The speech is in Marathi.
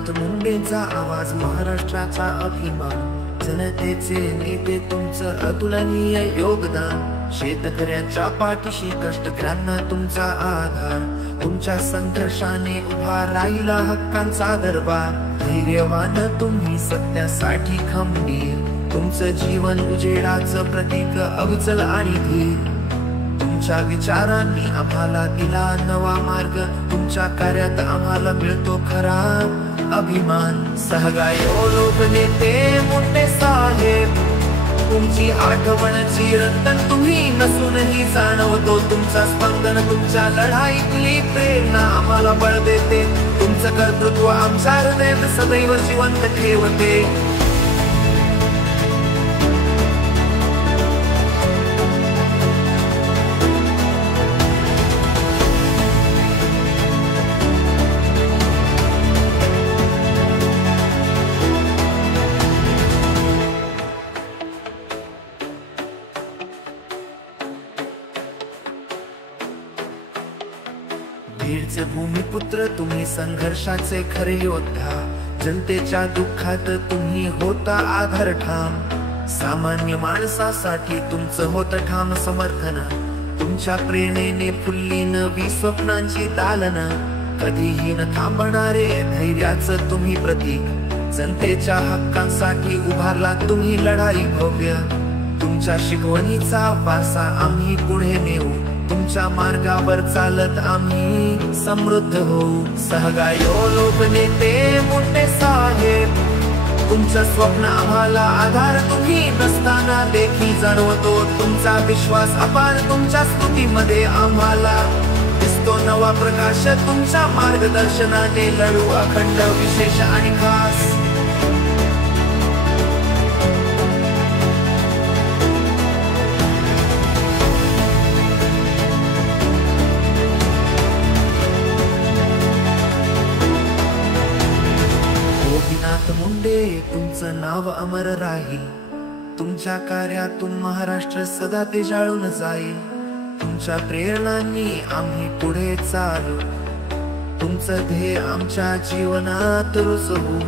गोपीनाथ मुंडेंचा आवाज, महाराष्ट्राचा अभिमान, जनतेचे नेते तुमचं अतुलनीय योगदान, शेतकऱ्यांच्या पाठीशी कष्टकऱ्यांना तुमचा आधार, तुमच्या संघर्षाने उभा राहिला हक्कांचा दरबार, धैर्यवान तुम्ही सत्यासाठी खंबीर, तुमचं जीवन उजेडाचं प्रतीक अविचल आणि धीर, तुमच्या विचारांनी आम्हाला दिला नवा मार्ग, तुमच्या कार्यात आम्हाला मिळतो खरा अभिमान। सहगायो लोकनेते मुंडे साहेब, तुमची आठवण चिरंतन तुम्ही नसूनही जाणवतो तुमचा स्पंदन, तुमच्या लढाईतली प्रेरणा आम्हाला बळ देते, तुमचं कर्तृत्व आमच्या हृदयात सदैव जिवंत ठेवते। बीडचे भूमिपुत्र तुम्ही, संघर्षाचे खरे योद्धा, जनतेच्या दुःखात तुम्ही होता आधार ठाम, सामान्य माणसासाठी तुमचं होतं ठाम समर्थन, तुमच्या प्रेरणेने फुलली नवी स्वप्नांची दालना, कधीही न थांबणारे धैर्याचं तुम्ही प्रतीक, जनतेच्या हक्कांसाठी उभारला तुम्ही लढाई भव्य, तुमच्या शिकवणीचा वारसा आम्ही पुढे नेऊ, तुमच्या मार्गावर चालत आम्ही समृद्ध होऊ। सहगायो लोकनेते मुंडे साहेब, तुमचं स्वप्न आम्हाला आधार तुम्ही नसताना देखील जाणवतो, तुमचा विश्वास अपार, तुमच्या स्तुतीमध्ये आम्हाला दिसतो नवा प्रकाश, तुमच्या मार्गदर्शनाने लढू अखंड, विशेष आणि खास। गोपीनाथ मुंडे तुमचं नाव अमर राहील, तुमच्या कार्यातून महाराष्ट्र सदा तेजाळून जाईल, तुमच्या प्रेरणांनी आम्ही पुढे चालू, तुमचं ध्येय आमच्या जीवनात रुजवू।